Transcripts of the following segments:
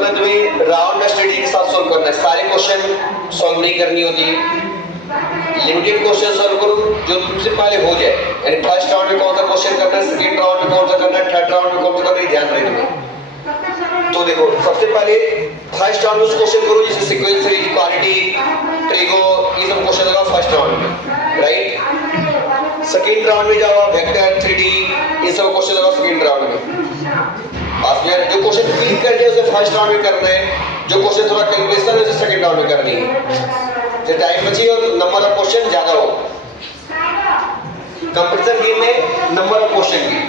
करना है तुम्हें राउंड स्टडी के साथ सॉल्व करना है, सारे क्वेश्चन सॉल्व नहीं करनी होती है, लिमिटेड क्वेश्चन सॉल्व करो जो तुमसे पहले हो जाए। यानी फर्स्ट राउंड में कौन सा क्वेश्चन करना है, सेकंड राउंड में कौन सा करना है, थर्ड राउंड में कौन सा करना है, ध्यान रहे तुम्हें। तो देखो सबसे पहले फर्स्ट राउंड में क्वेश्चन करो जैसे सीक्वेंस, क्वालिटी, ट्रिगो, ये सब क्वेश्चन होगा फर्स्ट राउंड में, राइट। सेकंड राउंड में जाओ वेक्टर, 3D, ये सब क्वेश्चन होगा सेकंड राउंड में। आप जो क्वेश्चन क्लिक करके उसे फर्स्ट राउंड में करना है, जो क्वेश्चन थोड़ा कैलकुलेशन है उसे सेकंड राउंड में करनी है। जो टाइम बची और नंबर ऑफ क्वेश्चन ज्यादा हो। कंपटीशन गेम में नंबर ऑफ क्वेश्चन की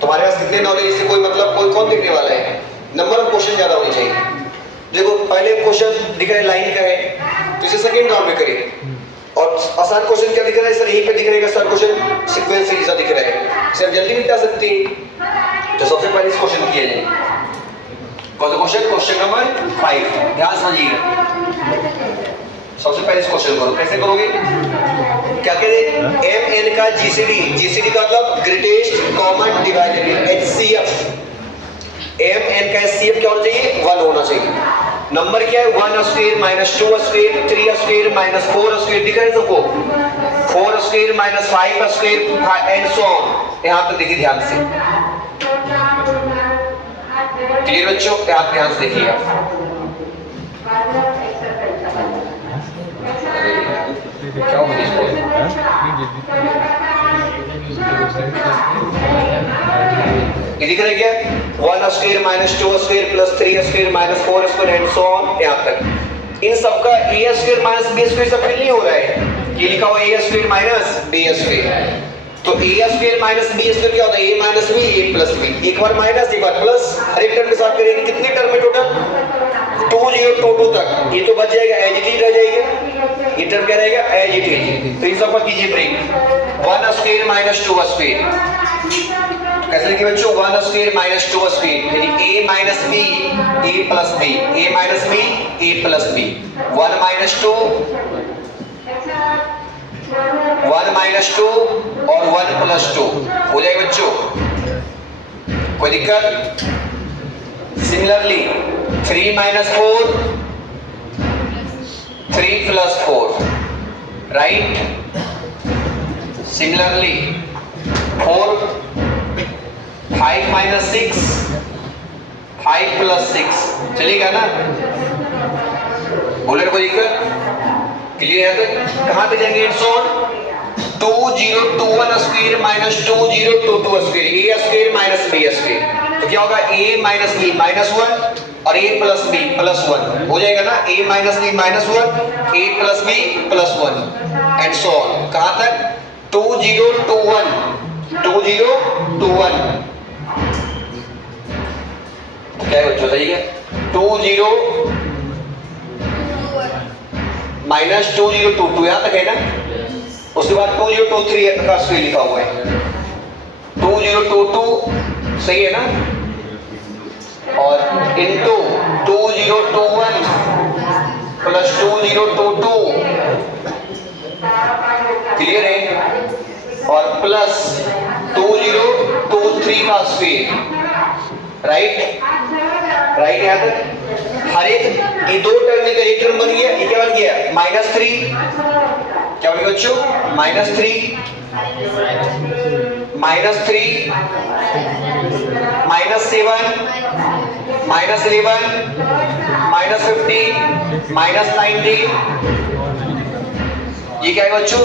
तुम्हारे पास कितने नॉलेज से कोई मतलब कोई कौन देखने वाला है, नंबर ऑफ क्वेश्चन ज्यादा होनी चाहिए। देखो पहले क्वेश्चन दिख रहा है लाइन का है तो इसे सेकंड राउंड में करिए, और आसान क्वेश्चन क्या दिख रहा है सर, यहीं पे दिख रहेगा सर क्वेश्चन सीक्वेंस से जैसा दिख रहा है, इसे आप जल्दी मिटा सकते हैं। तो सबसे पहले इस क्वेश्चन किया जाए, कौन सा क्वेश्चन, क्वेश्चन नंबर 5, ध्यान समझिएगा। सबसे पहले इस क्वेश्चन करो, कैसे करोगे, क्या कह रहे एम एन का जीसीडी, जीसीडी का मतलब greatest common divided, HCF. M N का एचसीएफ क्या होना चाहिए, 1 होना चाहिए। नंबर क्या है, 1 square minus 2 square, 3 square minus 4 square, दिख रहा है सबको, 4 square minus 5 square and so on. यहां तक देखिए ध्यान से, क्लियर बच्चों, आप ध्यान से देखिए। क्या हो गया, ये दिख रहा है क्या, 1 square minus 2 square plus 3 square minus 4 square and so on यहां तक। इन सब का a square minus b square सब फिल नहीं हो रहा है, ये लिखा हुआ a square minus b square. तो a square minus b square क्या होता है, a minus b, a plus b, एक बार माइनस एक बार प्लस, हर एक टर्म के साथ करेंगे। कितनी टर्म है टोटल, 2022 तक, ये तो बच जाएगा, एज इट इज रह जाएगा, ये टर्म क्या रहेगा, एज इट इज। तो इन सब का कीजिए ब्रेक, 1 स्क्वायर माइनस 2 स्क्वायर, कैसे लिखिए बच्चों, 1 स्क्वायर माइनस 2 स्क्वायर, यानी a minus b, a plus b, a minus b, a plus b, 1 minus 2, 1 minus 2 और 1 प्लस 2 हो जाएगा बच्चों, कोई दिक्कत। Similarly 3 minus 4, 3 plus 4, right. Similarly 4, 5 minus 6, 5 plus 6, चलेगा ना, बोले कोई दिक्कत, क्लियर है। कहां पे जाएंगे, it's on 2021 square minus 2022 square, a square minus b square, तो क्या होगा, a माइनस b माइनस 1 और a प्लस b प्लस 1 हो जाएगा ना, a minus b minus 1, a plus b plus 1 and so on. कहां तक, 2021 क्या है बच्चों, सही है, 20 माइनस 2022 यहां तक है ना, उसके बाद 2023 का स्क्वायर लिखा हुआ है, 2022 सही है ना, और इनटू 2021 प्लस 2022, क्लियर है, और प्लस 2023 का स्क्वायर, राइट। यहां तक हर एक ये दो टर्म में एक टर्म बन गया, ये क्या बन गया, -3, क्या बन गया बच्चों, -3, -3, -7, -11, -15, -19, ये क्या है बच्चों,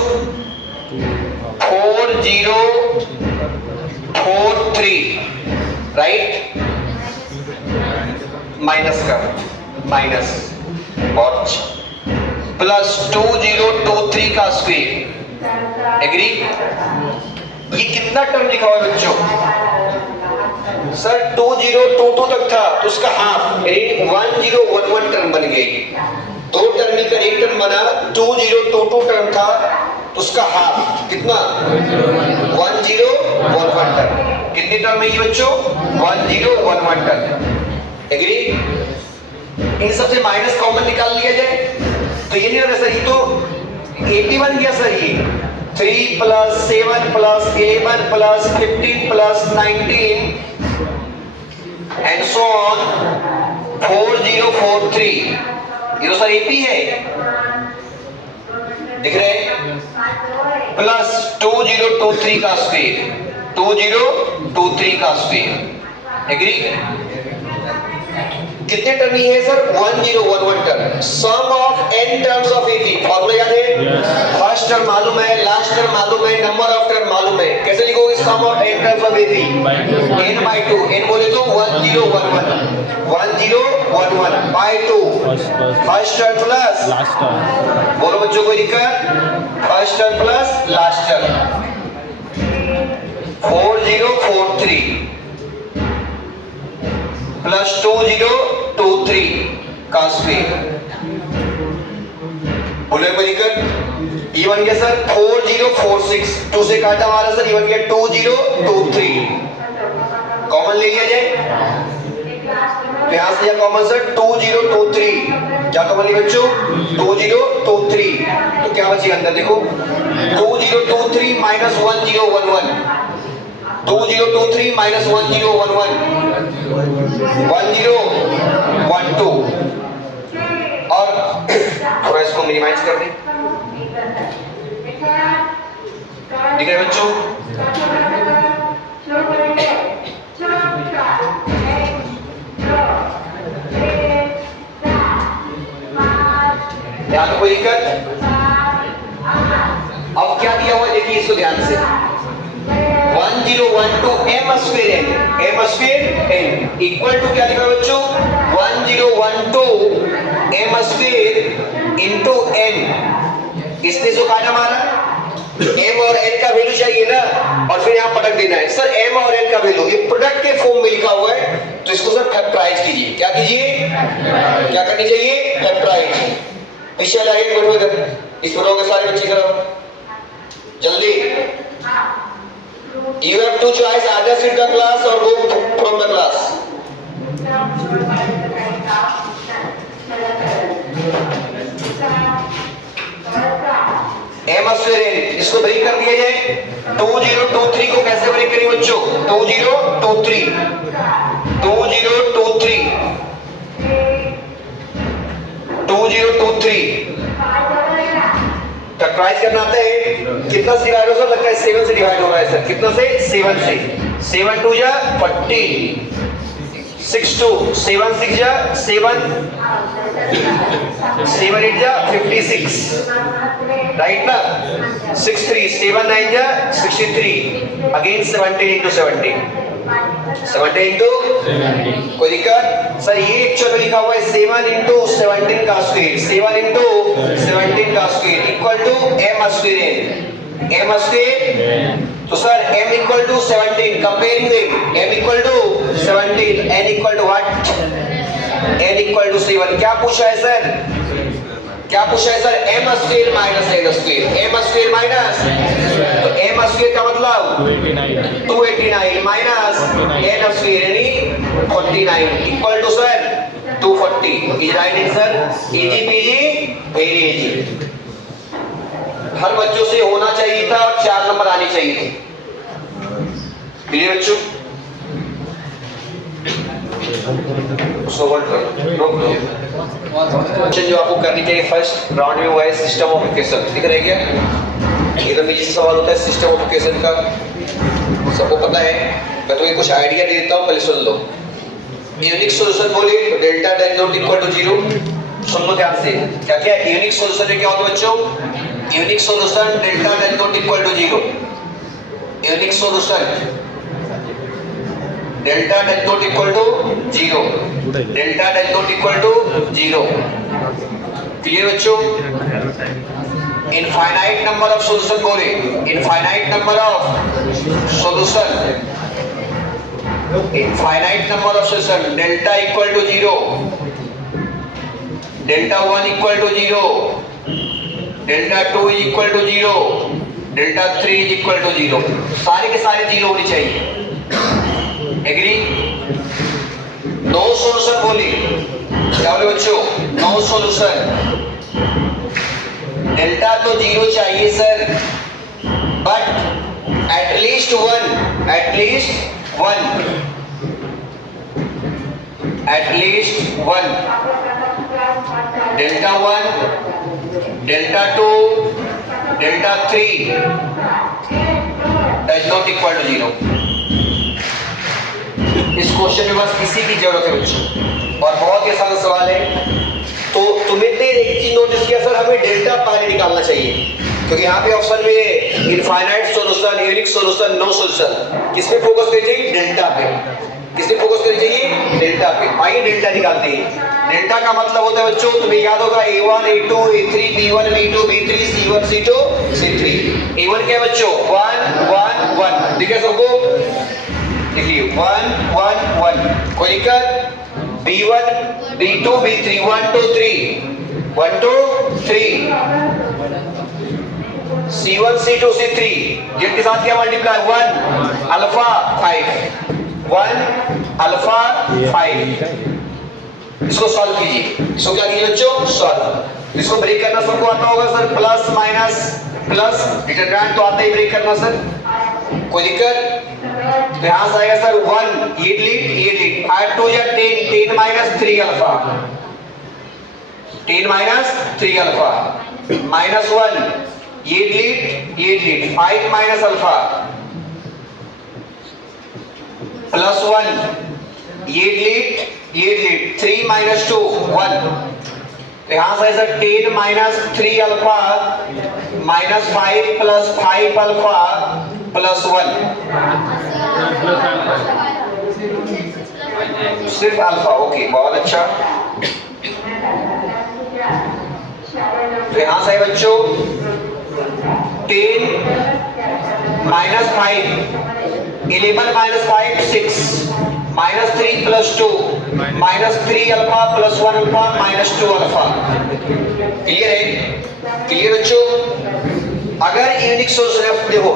4043, राइट। माइनस का माइनस और प्लस 2023 का स्क्वायर, एग्री। ये कितना टर्म लिखा हुआ है बच्चों, सर 2022 तक था तो उसका हाफ, 1011 टर्म बन गई, दो टर्म मिलकर एक टर्म बना, 2022 टर्म था तो उसका हाफ कितना, 1011 टर्म। कितनी टर्म है ये बच्चों, 1011 टर्म, एग्री। इन सबसे माइनस कॉमन निकाल लिया जाए तो ये नहीं होगा सर, ये तो 80 बन गया सर, ये 3 plus 7 plus 11 plus 15 plus 19 and so on, 4043 3 ये तो सर एपी है, दिख रहे हैं, प्लस 2023 का स्क्वायर, 2023 का स्क्वायर। एग्री? कितने टर्म ही है sir? 1011 term. Sum of n terms of AP, formula याद है? फर्स्ट टर्म मालूम है, लास्ट टर्म मालूम है, नंबर ऑफ टर्म मालूम है। कैसे लिखोगे sum of n terms of AP? n by 2, n बोले तो 1011, 1011 by 2, first term plus last term. बोलो बच्चों कोई दिक्कत? First term plus last term 4043 plus 2023 का स्क्वायर। बोले कोई दिक्कत? ये बन गया सर 4046, 2 से काटा हमारा सर, ये बन गया 2023। कॉमन ले लिया जाए, यहां से कॉमन सर 2023, क्या कॉमन लिया बच्चों? 2023, तो क्या बचेगा अंदर देखो, 2023 माइनस 1011, 2023 माइनस 1011, 1012, और थोड़ा इसको मिनिमाइज कर दें, दिख रहा है बच्चों? ध्यान कोई दिक्कत? अब क्या दिया हुआ देखिए इसको ध्यान से, 1012 m square n, m square n equal to क्या लिखा है बच्चों? 1012 m स्क्वायर इनटू n। इसने जो काटा हमारा m और n का वैल्यू चाहिए ना, और फिर यहाँ पटक देना है सर m और n का वैल्यू, ये प्रोडक्ट के फॉर्म में लिखा हुआ है, तो इसको सर फैक्टराइज कीजिए। क्या कीजिए? क्या करनी चाहिए? फैक्टराइज। पीछे लाइए बढ़ो इधर, इस पर के सारे बच्चे करो जल्दी। You have two choice, either sit the class or go from the class. m square n, इसको ब्रेक कर दिया जाए। 2023 को कैसे ब्रेक करेंगे बच्चों? 2023 फैक्टराइज करना आता है, कितना से डिवाइड होगा? लगता है 7 से डिवाइड हो रहा है सर, कितना से? 7 से। 7 2 जा 40, 6 2, 7 6 जा 7, 7 8 जा 56, राइट ना? 6 3, 7 9 जा 63, अगेन 17 into 17, 17 into, कोई दिक्कत? सर ये एक्चुअल में लिखा हुआ है 7 into 17 का स्क्वायर, 7 into 17 का square equal to m square n, m square, तो sir m equal to 17, comparing them, m equal to 17, n equal to what? n equal to 7। क्या पूछा है सर? क्या पूछा है sir? m square minus n square, m square minus, तो m square का मतलब 289 माइनस n स्क्वायर यानी 49 equal to sir 240। Is right answer? Easy peasy, very easy. हर बच्चों से होना चाहिए था और 4 नंबर आने चाहिए थे। क्लियर बच्चों? क्वेश्चन जो आपको करनी चाहिए फर्स्ट राउंड में हुआ है सिस्टम ऑफ इक्वेशन, दिख रहा है क्या? एकदम इजी सवाल होता है सिस्टम ऑफ इक्वेशन का, सबको पता है। मैं तुम्हें कुछ आइडिया दे देता हूँ, पहले सुन लो। यूनिक सॉल्यूशन बोले तो delta dash not equal to 0, सुन लो ध्यान से। क्या क्या यूनिक सॉल्यूशन में क्या होता है बच्चों? Unique solution delta dash not equal to 0, unique solution delta dash not equal to 0, delta dash not equal to 0। Clear बच्चों? इनफाइनाइट नंबर ऑफ सॉल्यूशन बोले, infinite number of solution, infinite number of solution, delta equal to 0, delta 1 equal to 0, delta 2 is equal to 0, delta 3 is equal to 0, सारे के सारे 0 होने चाहिए। Agree? No solution बोली, क्या बोले बच्चों? नो सॉल्यूशन, डेल्टा तो 0 चाहिए sir, but at least 1, at least 1, at least 1, delta 1, delta 2, delta 3 does not equal to 0। इस क्वेश्चन में बस इसी की जरूरत है बच्चों, और बहुत ही आसान सवाल है। तो तुमने एक चीज नोटिस किया सर, हमें डेल्टा पहले निकालना चाहिए, क्योंकि यहाँ पे ऑप्शन में infinite solution, unique solution, no solution, किस पे फोकस करनी चाहिए? डेल्टा पे। किस पे फोकस करनी चाहिए? डेल्टा पे। आइए डेल्टा निकालते हैं। डेल्टा का मतलब होता है बच्चों, तुम्हें याद होगा A1, A2, A3, B1, B2, B3, C1, C2, C3। A1 क्या है बच्चों? 1, 1, 1। ठीक है सबको? देखिए 1, 1, 1। कोई दिक्कत? B1, B2, B3, 1, 2, 3, 1, 2, 3, C1, C2, C3, ये के साथ क्या मल्टीप्लाई? 1 alpha 5, 1 alpha 5। इसको सॉल्व कीजिए। इसको क्या कीजिए बच्चों? सॉल्व। इसको ब्रेक करना सबको आता होगा sir, plus minus plus, determinant तो आता ही ब्रेक करना सर। कोई दिक्कत? तो यहां से आएगा सर 1, ये लीड 5 2 या 10, 10 minus 3 alpha, 10 minus 3 alpha, minus 1, ये लीड 5 माइनस अल्फा, प्लस 1, ये लीड 3 माइनस 2 1। तो यहां से sir 10 minus 3 alpha minus 5 plus 5 alpha plus 1, सिर्फ अल्फा। ओके, बहुत अच्छा। तो यहां से बच्चों 10 minus 5, 11 minus 5 6, minus 3 plus 2, minus 3 alpha plus 1 alpha minus 2 alpha. Clear है? क्लियर बच्चों? अगर यूनिक सॉल्यूशन है, देखो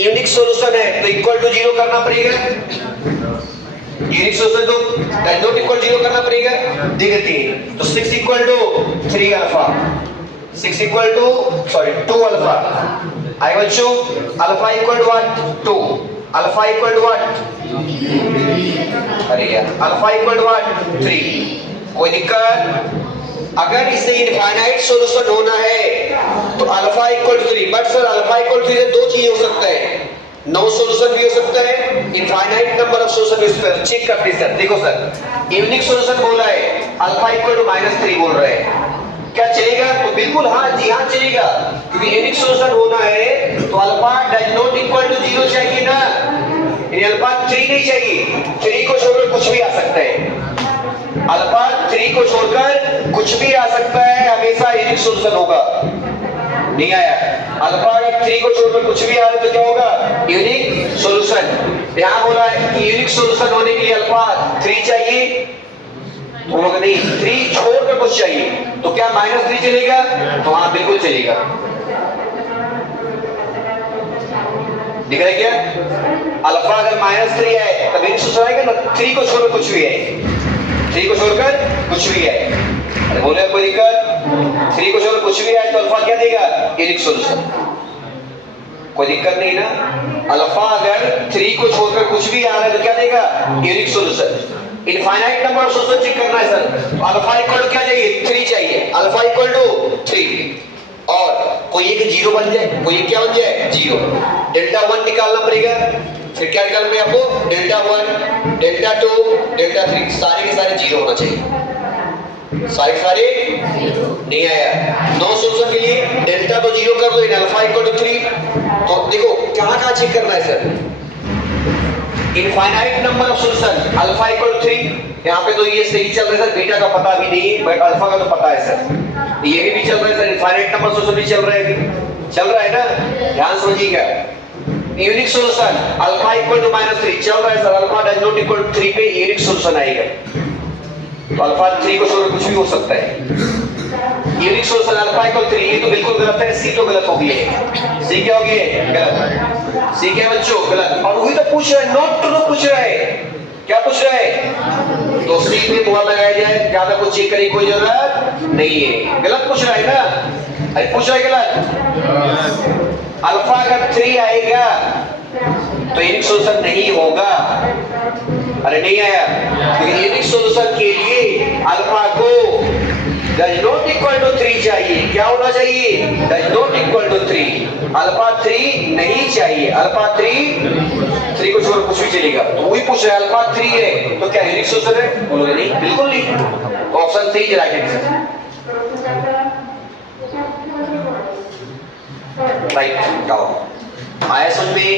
यूनिक सॉल्यूशन है तो इक्वल टू 0 करना पड़ेगा। यूनिक सॉल्यूशन तो डज नॉट इक्वल 0 करना पड़ेगा। देखते हैं, तो 6 equal to 3 alpha, 6 equal to 2 alpha. आई बच्चों, alpha equal to what? 2। Alpha equal to what? अरे यार, अल्फा इक्वल टू व्हाट? 3। कोई दिक्कत? अगर इसे इनफाइनाइट सॉल्यूशन होना है तो alpha equal to 3, but sir alpha equal to 3 से दो चीजें हो सकता है, नो सॉल्यूशन भी हो सकता है, इनफाइनाइट नंबर ऑफ सॉल्यूशन भी हो सकता है। चेक करते हैं सर। देखो सर, यूनिक सॉल्यूशन बोला है, अल्फा इक्वल टू -3 बोल रहे हैं, क्या चलेगा? तो बिल्कुल हाँ जी हाँ चलेगा, क्योंकि यूनिक सॉल्यूशन होना है तो alpha does not equal to 0 चाहिए ना, अल्फा 3 नहीं चाहिए। 3 को छोड़कर कुछ भी आ सकता है, अल्फा 3 को छोड़कर कुछ भी आ सकता है, हमेशा यूनिक सॉल्यूशन होगा। नहीं आया? अल्फा अगर 3 को छोड़कर कुछ भी आ रहा है तो क्या होगा? Unique solution. यहां बोला है कि यूनिक सॉल्यूशन होने के लिए अल्फा 3 चाहिए, तो लोग नहीं 3 छोड़कर कुछ चाहिए, तो क्या -3 चलेगा? तो हाँ बिल्कुल चलेगा। दिख रहा है क्या? अल्फा अगर -3 है तब यूनिक सॉल्यूशन आएगा ना, 3 को छोड़कर कुछ भी है, 3 को छोड़कर कुछ भी है। अरे बोले कोई दिक्कत? 3 को छोड़कर कुछ भी है तो अल्फा क्या देगा? Unique solution. कोई दिक्कत नहीं ना? अल्फा अगर 3 को छोड़कर कुछ भी आ रहा है तो क्या देगा? Unique solution. Infinite number of solution check करना है सर, तो अल्फा इक्वल टू क्या चाहिए? 3 चाहिए, अल्फा इक्वल टू 3। और कोई एक 0 बन जाए, कोई एक क्या बन जाए? 0। डेल्टा 1 निकालना पड़ेगा। फिर क्या निकालना है आपको? डेल्टा 1, डेल्टा 2, डेल्टा 3, सारे के सारे 0 होना चाहिए। सारे के सारे नहीं आया। नो सॉल्यूशन के लिए डेल्टा को 0 कर दो, इन अल्फा इक्वल टू 3। तो देखो कहां चेक करना है sir? Infinite number of solution alpha equal to 3, यहां पे तो ये सही चल रहा है सर, बीटा का पता भी नहीं, बट अल्फा का तो पता है सर। ये भी चल रहा है सर, इनफाइनाइट नंबर सॉल्यूशन भी चल रहा है, अभी चल रहा है ना? ध्यान समझिएगा। Unique solution alpha equal to -3 चल रहा है sir, alpha does not equal to 3 पे यूनिक सॉल्यूशन आएगा, तो अल्फा 3 को छोड़कर कुछ भी हो सकता है। यूनिक सॉल्यूशन अल्फा इक्वल 3, ये तो बिल्कुल गलत है, सी तो गलत हो गई है। सी क्या हो गई है? गलत। सी क्या बच्चों? गलत। और वही तो पूछ रहा है, नॉट टू नो पूछ रहा है। क्या पूछ रहा है? तो सी पे मोहर लगाया जाए, ज्यादा कुछ चेक करने की कोई जरूरत नहीं है। गलत पूछ रहा है ना? अरे पूछ रहा है गलत। अल्फा अगर 3 आएगा तो यूनिक सॉल्यूशन नहीं होगा। अरे नहीं आया, क्योंकि यूनिक सॉल्यूशन के लिए अल्फा को डज नॉट इक्वल टू 3 चाहिए, क्या होना चाहिए? Does not equal to 3, alpha 3 नहीं चाहिए, अल्फा 3 को छोड़ कुछ भी चलेगा। तो वही पूछ रहा है अल्फा 3 है तो क्या यूनिक सोल्यूशन है? बोलोगे नहीं, बिल्कुल नहीं। तो option 3 is right answer. Write down आया समझ में?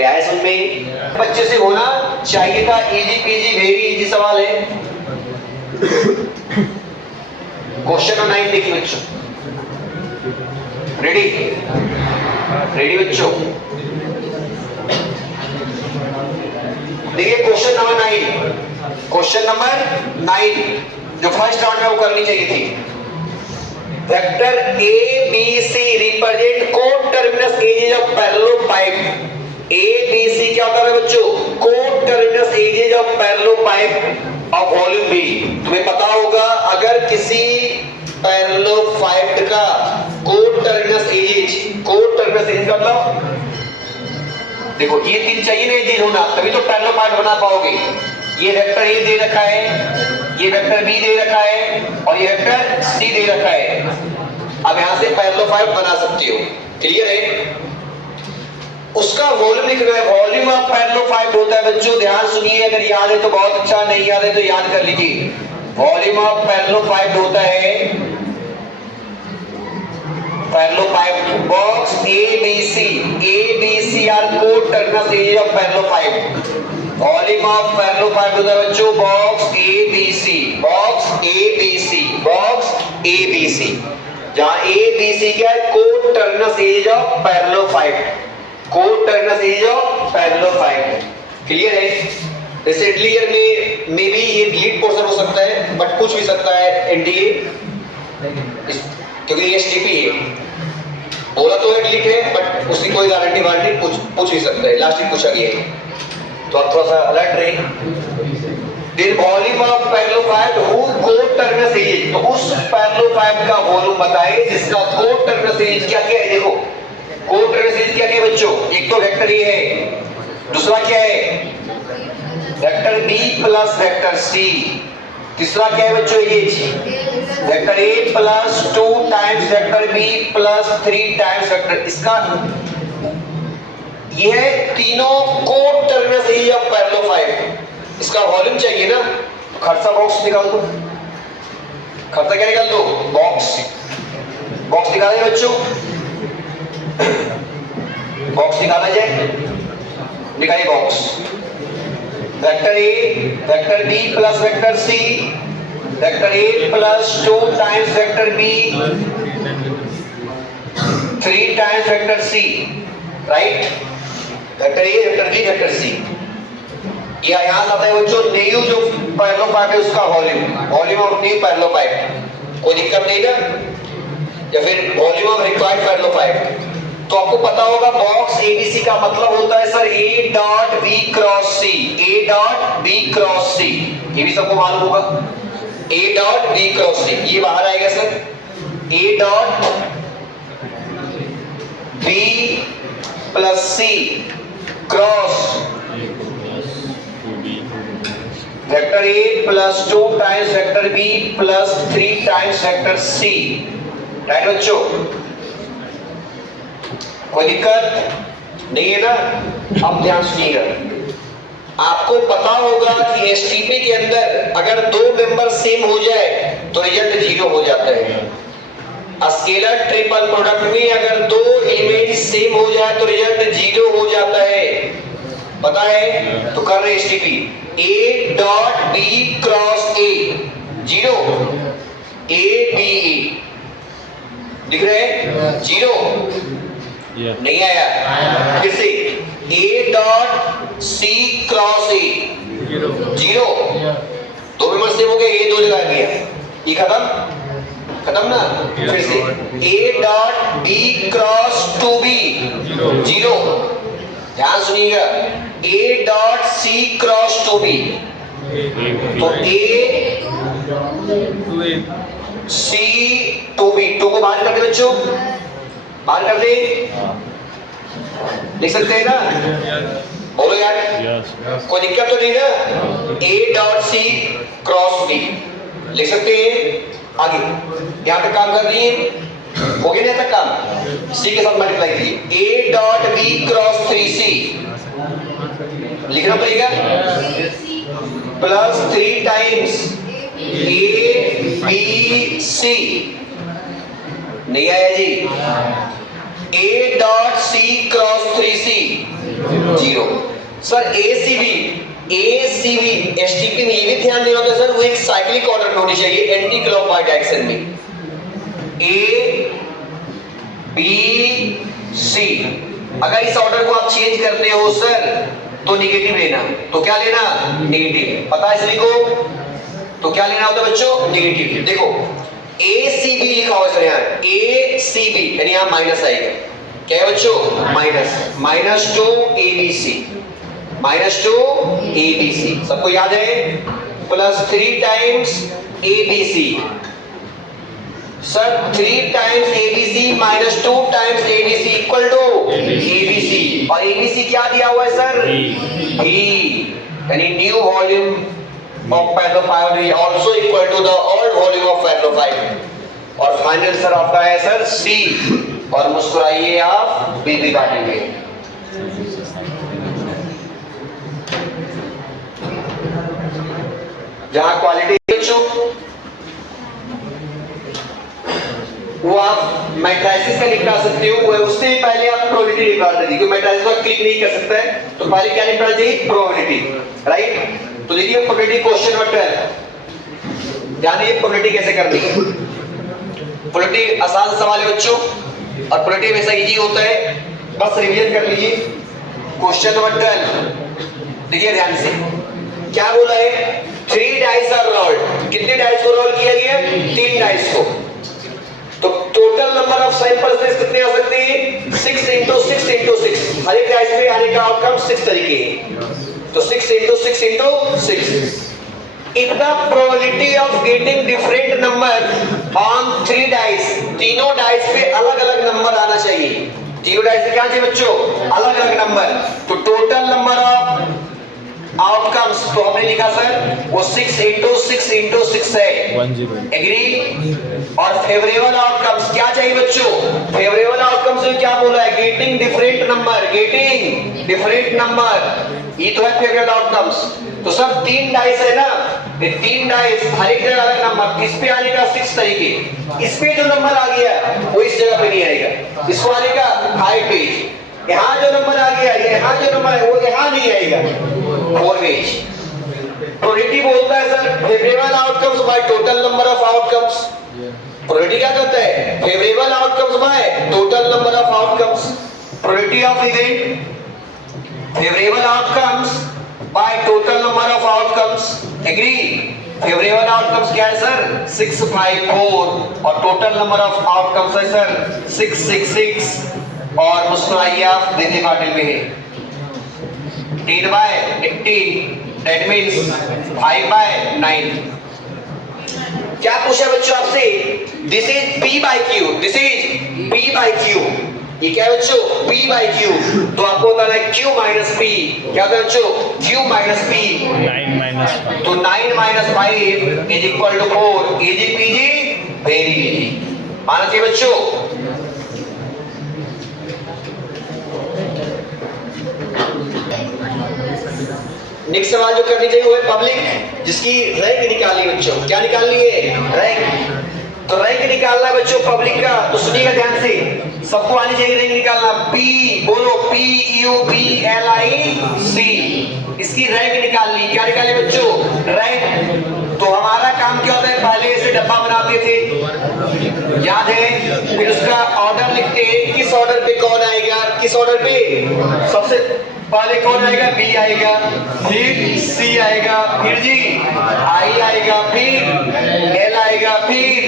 आया समझ में? बच्चे से होना चाहिए था, इजी पीजी वेरी इजी सवाल है। क्वेश्चन नंबर 9 देखिए बच्चों, रेडी? रेडी बच्चों? देखिए क्वेश्चन नंबर 9, क्वेश्चन नंबर 9 जो फर्स्ट राउंड में वो करनी चाहिए थी। Vector A B C represent coterminous edges of parallelepiped. A B C क्या होता है बच्चों? Coterminous edges of parallelepiped of volume B. तुम्हें पता होगा अगर किसी पैरेललोपाइप का coterminous edges, coterminous edges मतलब देखो ये तीन चाहिए ना एजेस होना, तभी तो पैरेललोपाइप बना पाओगे। ये वेक्टर ए दे रखा है, ये वेक्टर बी दे रखा है और ये वेक्टर सी दे रखा है। अब यहां से पैरेललोपाइप बना सकते हो, क्लियर है? उसका वॉल्यूम लिख रहे हैं, वॉल्यूम ऑफ पैरेललोपाइप होता है बच्चों, ध्यान सुनिए, अगर याद है तो बहुत अच्छा, नहीं याद है तो याद कर लीजिए। वॉल्यूम ऑफ पैरेललोपाइप होता है parallelepiped box A B C are coterminous edges of parallelepiped. Volume of parallelepiped होता है बच्चों box A B C, box A B C, box A B C, जहां ए बी सी क्या है? Coterminous edges of parallelepiped, coterminous edges of parallelepiped. Clear है? Recently year में maybe ये delete portion हो सकता है, but पूछ भी सकता है एनडीए, क्योंकि ये एसटीपी है। बोला तो है डिलीट है, बट उसकी कोई गारंटी वारंटी पूछ भी सकता है, लास्ट में पूछा गया है, तो आप थोड़ा सा अलर्ट रहिए। Then volume of parallelepiped who coterminous edges, तो उस पैरेललोपाइप का वॉल्यूम बताइए जिसका कोड टर्मिनस एजेस क्या क्या है। देखो कोड टर्मिनस एजेस क्या क्या है बच्चों? एक तो वेक्टर ए है, दूसरा क्या है? Vector B plus vector C, तीसरा क्या है बच्चों? ये vector A plus 2 times vector B plus 3 times vector, इसका ये है तीनों coterminous edges of parallelepiped. इसका वॉल्यूम चाहिए ना, तो खर्चा बॉक्स निकाल दो। खर्चा क्या निकाल दो? बॉक्स, बॉक्स निकाले बच्चों, बॉक्स निकाला जाए, निकालिए box. Vector A vector B plus vector C, vector A plus 2 times vector B 3 times vector C, right? Vector A vector B vector C, ये यहां आता है बच्चों न्यू जो पैरेललोपाइप है उसका वॉल्यूम, वॉल्यूम ऑफ न्यू पैरेललोपाइप, कोई दिक्कत नहीं ना? या फिर वॉल्यूम ऑफ रिक्वायर्ड पैरेललोपाइप। तो आपको पता होगा बॉक्स एबीसी का मतलब होता है sir A dot B cross C, A dot B cross C, ये भी सबको मालूम होगा, A dot B cross C, ये बाहर आएगा sir A dot B plus C cross vector A plus 2 times vector B plus 3 times vector C, right बच्चों? कोई दिक्कत नहीं है ना? अब ध्यान सुनिएगा, आपको पता होगा कि एसटीपी के अंदर अगर दो मेंबर सेम हो जाए तो रिजल्ट 0 हो जाता है। स्केलर ट्रिपल प्रोडक्ट में अगर दो एलिमेंट सेम हो जाए तो रिजल्ट 0 हो जाता है, पता है? तो कर रहे STP A dot B cross A 0, A B A दिख रहे हैं? 0 नहीं आया, फिर से ए डॉट सी क्रॉस ए 0, दो मेंबर सेम हो गए, ए 2 लगा दिया, ये खत्म ना? फिर से ए डॉट बी क्रॉस 2b 0, ध्यान सुनिएगा, ए डॉट सी क्रॉस 2b, तो ए सी 2b, 2 को बाहर कर दे बच्चों, बाहर कर दे, लिख सकते हैं ना? बोलो यार, कोई दिक्कत तो नहीं ना? A dot C cross B, लिख सकते हैं आगे, यहाँ पे काम कर रही है, हो गया नहीं तक काम, सी के साथ मल्टीप्लाई कीजिए, ए डॉट बी क्रॉस 3c लिखना पड़ेगा, plus 3 times A B C, नहीं आया जी, A dot C cross 3c 0। Sir ACB STP में ये भी ध्यान देना होता है सर, वो एक साइक्लिक ऑर्डर में होनी चाहिए, एंटी क्लॉकवाइज डायरेक्शन में, A B C। अगर इस ऑर्डर को आप चेंज करते हो सर तो निगेटिव लेना, तो क्या लेना, निगेटिव, पता है सभी को, तो क्या लेना होता है बच्चों, निगेटिव। देखो ACB लिखा हुआ है यहाँ, ACB यानी यहाँ माइनस आएगा, क्या है बच्चों, माइनस टू ABC, सबको याद है, plus 3 times ABC, sir 3 times ABC minus 2 times ABC equal to ABC, और ABC क्या दिया हुआ है सर, B, यानी new volume of parallelepiped also equal to the old volume of parallelepiped. और फाइनल सर आपका है सर C, और मुस्कुराइए आप बेबी काटेंगे। जहां क्वालिटी बच्चों वो आप मैट्रिसेस का निकाल सकते हो, वो उससे पहले आप प्रोबेबिलिटी निकाल दीजिए, क्योंकि मैट्रिसेस पर क्लिक नहीं कर सकता है, तो पहले क्या निकालना चाहिए, प्रोबेबिलिटी, राइट। तो देखिए प्रोबेबिलिटी क्वेश्चन नंबर 12, ध्यान दीजिए प्रोबेबिलिटी कैसे करनी है। प्रोबेबिलिटी आसान सवाल है बच्चों, और प्रोबेबिलिटी हमेशा इजी होता है, बस रिवीजन कर लीजिए। क्वेश्चन नंबर 12 देखिए ध्यान से, क्या बोला है, 3 डाइस आर रोल्ड, कितने डाइस को रोल किया गया, 3 डाइस को, तो टोटल नंबर ऑफ सैंपल्स कितने आ सकते हैं, 6 into 6 into 6, हर एक डाइस पे आने का आउटकम 6 तरीके हैं, तो 6 into 6 into 6। If the probability of getting different number on 3 dice, तीनों डाइस पे अलग अलग नंबर आना चाहिए, तीनों डाइस पे क्या चाहिए बच्चों, अलग अलग नंबर, तो टोटल नंबर ऑफ आउटकम्स, तो हमने लिखा सर वो 6 into 6 into 6 है, एग्री। और फेवरेबल आउटकम्स क्या चाहिए बच्चों, फेवरेबल आउटकम्स में क्या बोला है, getting different number, getting different number, ये तो है फेवरेबल आउटकम्स। तो सब 3 डाइस है ना, ये 3 डाइस हर एक जगह अलग नंबर, इस पे आने का 6 तरीके, इस पे जो नंबर आ गया वो इस जगह पे नहीं आएगा, इसको आने का हाई पेज, यहाँ जो नंबर आ गया, यहाँ जो नंबर है वो यहाँ नहीं आएगा, 4 पेज। प्रोबेबिलिटी बोलता है sir favourable outcomes by total number of outcomes, probability क्या कहता है, favourable outcomes by total number of outcomes, probability of event, favourable outcomes by total number of outcomes, agree. Favourable outcomes क्या है sir, 6 5 4, और total number of outcomes है sir 6 6 6, और मुस्कुराइए आप बेबी पाटिल में है 10 by 18, that means 5 by 9। क्या पूछा बच्चों आपसे, this is P by Q, this is P by Q, ये क्या है बच्चों, P by Q, तो आपको बताना है Q minus P, क्या होता है बच्चों, Q minus P, 9 minus 5, तो 9 minus 5 is equal to 4, easy peasy, very easy, आना चाहिए बच्चों। नेक्स्ट सवाल जो करनी चाहिए वो है पब्लिक, जिसकी रैंक निकालनी बच्चों, क्या निकालनी है, रैंक। तो रैंक निकालना है बच्चों पब्लिक का, तो सुनिएगा ध्यान से, सबको आनी चाहिए रैंक निकालना, पी बोलो, PUBLIC, इसकी रैंक निकालनी, क्या निकालनी बच्चों, रैंक। तो हमारा काम क्या होता है, पहले इसे डब्बा बनाते थे, याद है, फिर उसका ऑर्डर लिखते हैं, किस ऑर्डर पे कौन आएगा, किस ऑर्डर पे, सबसे पहले कौन आएगा, बी आएगा, फिर सी आएगा, फिर जी आई आएगा, फिर एल आएगा, फिर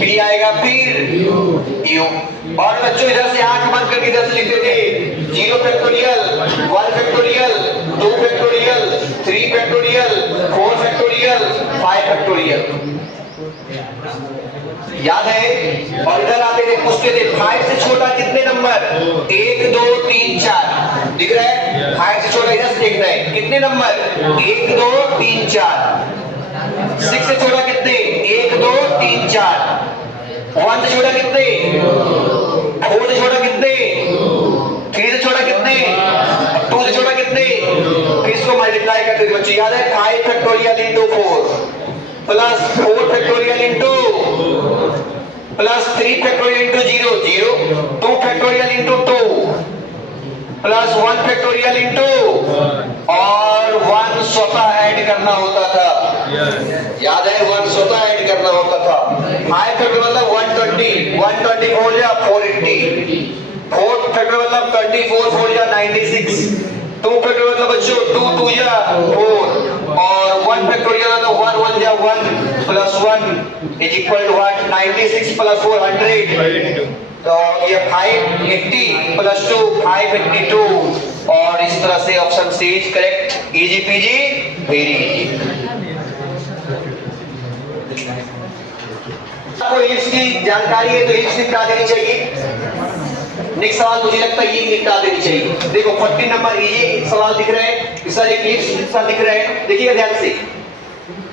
बी आएगा, फिर यू। और बच्चों इधर से आंख बंद करके इधर से लिखते थे 0 factorial, 1 factorial, 2 factorial, 3 factorial, 4 factorial, 5 factorial, याद है। और इधर आते थे पूछते थे 5 से छोटा कितने नंबर, 1 2 3 4, दिख रहा है, 5 से छोटा इधर से देखना है, कितने नंबर, 1 2 3 4, 6 से छोटा कितने, 3 4, 1 से छोटा कितने, 4 से छोटा कितने, 3 से छोटा कितने, 2 से छोटा कितने, फिर इसको मल्टीप्लाई करते थे बच्चे, याद है 5 factorial into 4 plus 4 factorial into plus 3 factorial into 0 0, 2 factorial into 2 plus 1 factorial into और 1 स्वतः ऐड करना होता था, याद है 1 स्वतः ऐड करना होता था। 5 फैक्टर मतलब 120, 120 4 या 480, 4 फैक्टर मतलब 34 4 या 96, 2 फैक्टर मतलब बच्चों 2 2 या 4 और 1 फैक्टोरियल मतलब 1 1 या 1 plus 1 is equal to what, 96 plus 400, तो ये 580 प्लस 2 582 और इस तरह से option C is correct. Easy peasy very easy. आपको हिप्स की जानकारी है तो हिप्स निपटा देनी चाहिए। नेक्स्ट सवाल मुझे लगता है ये निपटा देनी चाहिए। देखो 40 नंबर इजी सवाल दिख रहे हैं, इस तरह एक हिप्स दिख रहे हैं, देखिएगा ध्यान से,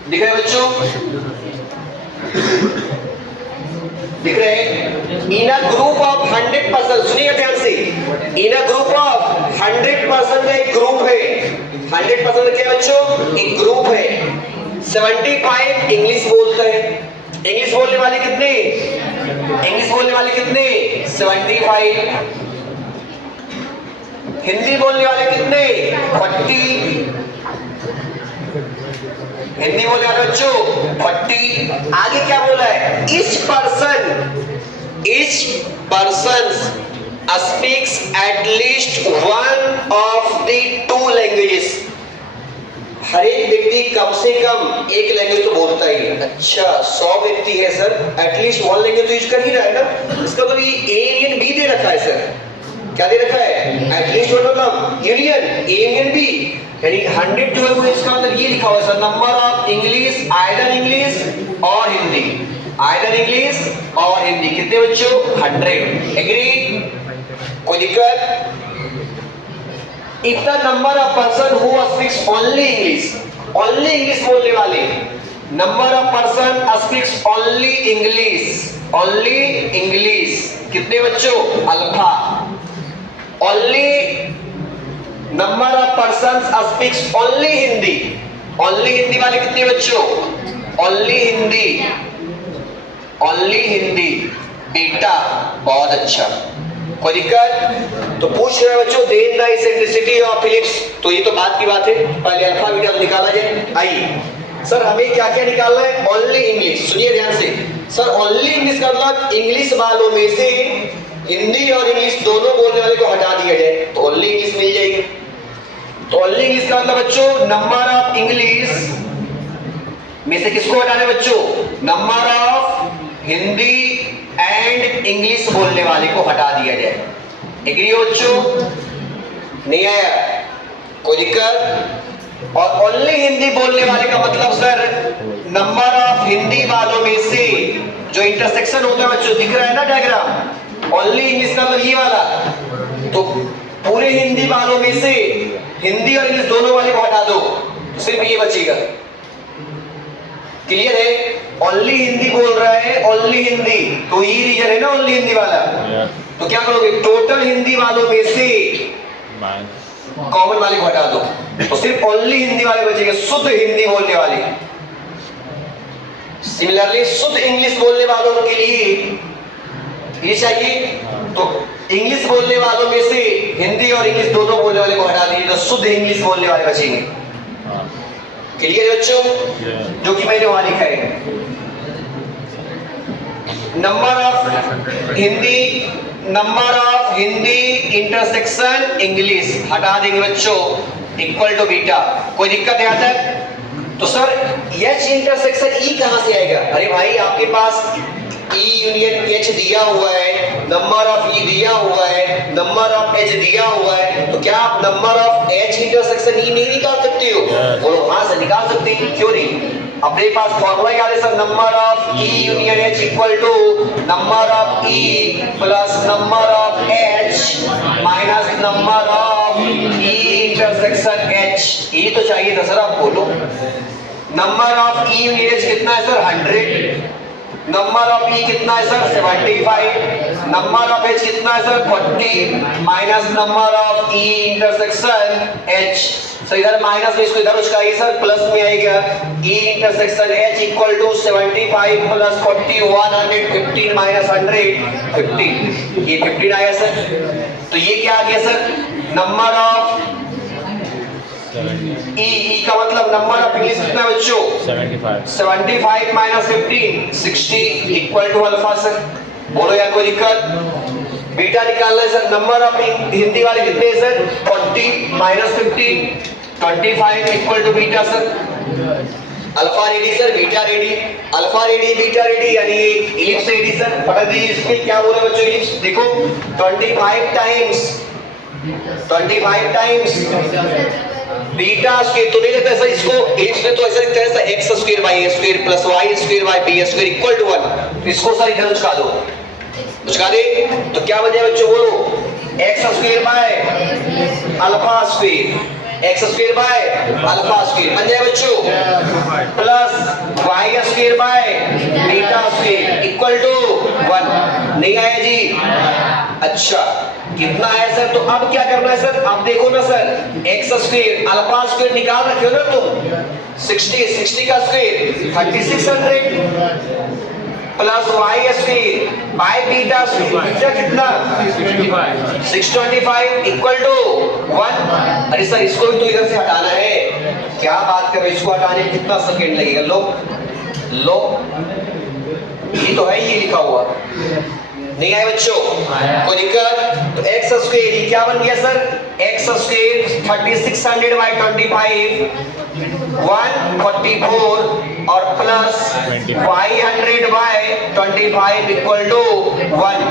दिख रहे हैं बच्चों, दिख रहे हैं। इन अ ग्रुप ऑफ 100%, सुनिएगा ध्यान से, इन अ ग्रुप ऑफ 100% एक ग्रुप है, 100% क्या बच्चों, एक ग्रुप है। 75 इंग्लिश बोलते हैं, इंग्लिश बोलने वाले कितने, इंग्लिश बोलने वाले कितने, 75। हिंदी बोलने वाले कितने, 40। हिंदी बोलने वाले बच्चों 40। आगे क्या बोला है, each person speaks at least one of the 2 languages. हर एक व्यक्ति कम से कम एक लैंग्वेज तो बोलता ही है। अच्छा 100 व्यक्ति है सर, एटलीस्ट 1 लैंग्वेज तो यूज कर ही रहा है ना, इसका तो ये ए यूनियन बी दे रखा है सर, क्या दे रखा है, एटलीस्ट मतलब यूनियन ए यूनियन बी, यानी 100 जो है वो इसका मतलब ये लिखा हुआ है sir, number of English either English और हिंदी, आइदर इंग्लिश और हिंदी, कितने बच्चों 100। एग्री, कोई दिक्कत। If the number of person who speaks only English बोलने वाले, number of person speaks only English कितने बच्चों, alpha. Only number of person speaks only Hindi वाले कितने बच्चों, ओनली हिंदी बीटा, बहुत अच्छा, कोई दिक्कत। तो पूछ रहे हैं बच्चों, then the eccentricity of ellipse, तो ये तो बात की बात है, पहले अल्फा बीटा निकाला जाए। आइए सर हमें क्या क्या निकालना है, ओनली इंग्लिश, सुनिए ध्यान से सर, ओनली इंग्लिश का मतलब इंग्लिश वालों में से हिंदी और इंग्लिश दोनों बोलने वाले को हटा दिया जाए तो ओनली इंग्लिश मिल जाएगी। तो ओनली इंग्लिश का मतलब बच्चों, नंबर ऑफ इंग्लिश में से किसको हटाना है बच्चों, number of Hindi and English बोलने वाले को हटा दिया जाए। एग्री हो बच्चों, नहीं आया, कोई दिक्कत। और ओनली हिंदी बोलने वाले का मतलब सर, नंबर ऑफ हिंदी वालों में से जो इंटरसेक्शन होता है बच्चों, दिख रहा है ना डायग्राम, ओनली इंग्लिश का मतलब ये वाला, तो पूरे हिंदी वालों में से हिंदी और इंग्लिश दोनों वाले को हटा दो तो सिर्फ ये बचेगा। क्लियर है, ओनली हिंदी बोल रहा है, ओनली हिंदी, तो ये रीजन है ना ओनली हिंदी वाला, तो क्या करोगे, टोटल हिंदी वालों में से कॉमन वाले को हटा दो तो सिर्फ ओनली हिंदी वाले बचेंगे, शुद्ध हिंदी बोलने वाले। सिमिलरली शुद्ध इंग्लिश बोलने वालों के लिए ये चाहिए, तो इंग्लिश बोलने वालों में से हिंदी और इंग्लिश दोनों बोलने वाले को हटा दीजिए तो शुद्ध इंग्लिश बोलने वाले बचेंगे। क्लियर बच्चों, जो कि मैंने वहां लिखा है, number of Hindi intersection English हटा देंगे बच्चों, इक्वल टू बीटा। कोई दिक्कत है यहाँ तक? तो सर एच इंटरसेक्शन ई कहां से आएगा? अरे भाई आपके पास ई यूनियन एच दिया हुआ है, नंबर ऑफ ई दिया हुआ है, नंबर ऑफ एच दिया हुआ है, तो क्या आप number of H intersection E नहीं निकाल सकते हो? बोलो हाँ सर निकाल सकते हैं, क्यों नहीं? अपने पास फॉर्मूला याद है sir, number of E union H equal to number of E plus number of H minus number of E intersection H. E तो चाहिए था सर, आप बोलो number of E union H कितना है सर, 100 नंबर ऑफ ई कितना है sir 75, number of H कितना है sir 40 minus number of E intersection H. Sir इधर माइनस में इसको इधर उचकाइए सर, प्लस में आएगा E intersection H equal to 75 plus 40 115 minus 100 15, ये 15 आया सर। तो ये क्या आ गया सर नंबर ऑफ ई का मतलब नंबर ऑफ इंग्लिश कितना है बच्चों 75 minus 15 60 equal to alpha sir. बोलो यार कोई दिक्कत। बीटा निकालना है सर, नंबर ऑफ हिंदी वाले कितने हैं sir 40 minus 15 25 equal to beta sir. Alpha ready sir beta ready, alpha ready beta ready यानी इलिप्स रेडी सर। पता दीजिए इसमें क्या बोला बच्चों इलिप्स, देखो 25 टाइम्स बीटा स्क्वायर, तो नहीं लगता ऐसा इसको इलिप्स में तो ऐसा लिखता है sir x square y square plus y square y B square equal to 1। इसको सर इधर उचका दो, उचका दे तो क्या बन जाए बच्चों बोलो x square by alpha square, x square by alpha square बन जाए बच्चों plus y square by beta square equal to 1। नहीं आया जी? अच्छा कितना है सर? तो अब क्या करना है सर, अब देखो ना sir x square alpha square निकाल रखे हो ना तुम 60 का square 3600 plus y square by beta square, beta कितना 625 इक्वल टू 1। अरे सर इसको भी तो इधर से हटाना है, क्या बात कर रहे हो, इसको हटाने में कितना सेकंड लगेगा? लो ये तो है ये लिखा हुआ, नहीं आए बच्चों कोई दिक्कत? तो एक्स स्क्वायर ये क्या बन गया सर एक्स स्क्वायर 3600 बाय 25 144 और प्लस 500 बाय 25 इक्वल टू 1।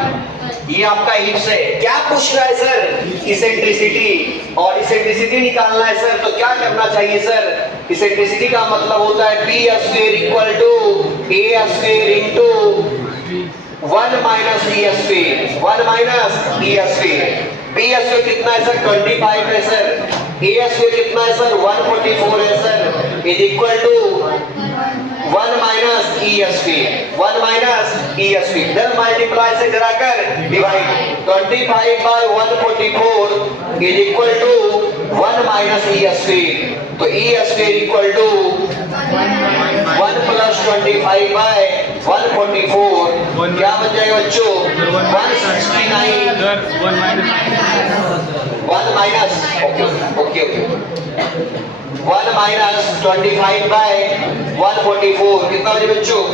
ये आपका इलिप्स है। क्या पूछ रहा है सर? इसेंट्रिसिटी, और इसेंट्रिसिटी निकालना है सर। तो क्या करना चाहिए सर? इसेंट्रिसिटी का मतलब होता है B square equal to A square into 1 minus E square, 1 minus E square. B square कितना है सर 25 है सर, ए स्क्वायर कितना है सर 144 है sir, is equal to 1 minus E square, 1 minus E square. इधर मल्टीप्लाई से कराकर divide 25 by 144 is equal to 1 minus E square. तो E square equal to 1 plus 25 by 144 क्या बन जाएगा बच्चों 169 1 माइनस ओके 1 माइनस 25 बाय 144 कितना हो जाएगा बच्चों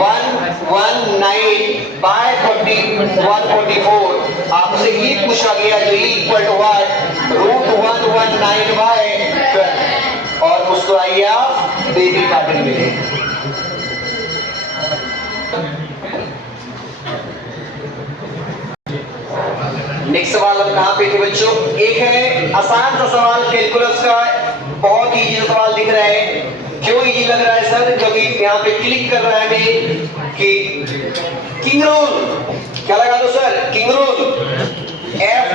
119 बाय 144। आपसे ये पूछा गया जो E equal to what √119 by 12 और मुस्कुराइए आप बेबी पार्टी मिले। नेक्स्ट सवाल हम कहां पे थे बच्चों? एक है आसान सा सवाल कैलकुलस का, बहुत ही इजी सवाल दिख रहा है। क्यों इजी लग रहा है सर? क्योंकि यहाँ पे क्लिक कर रहा है हमें कि किंग रूल, क्या लगा दो sir king rule f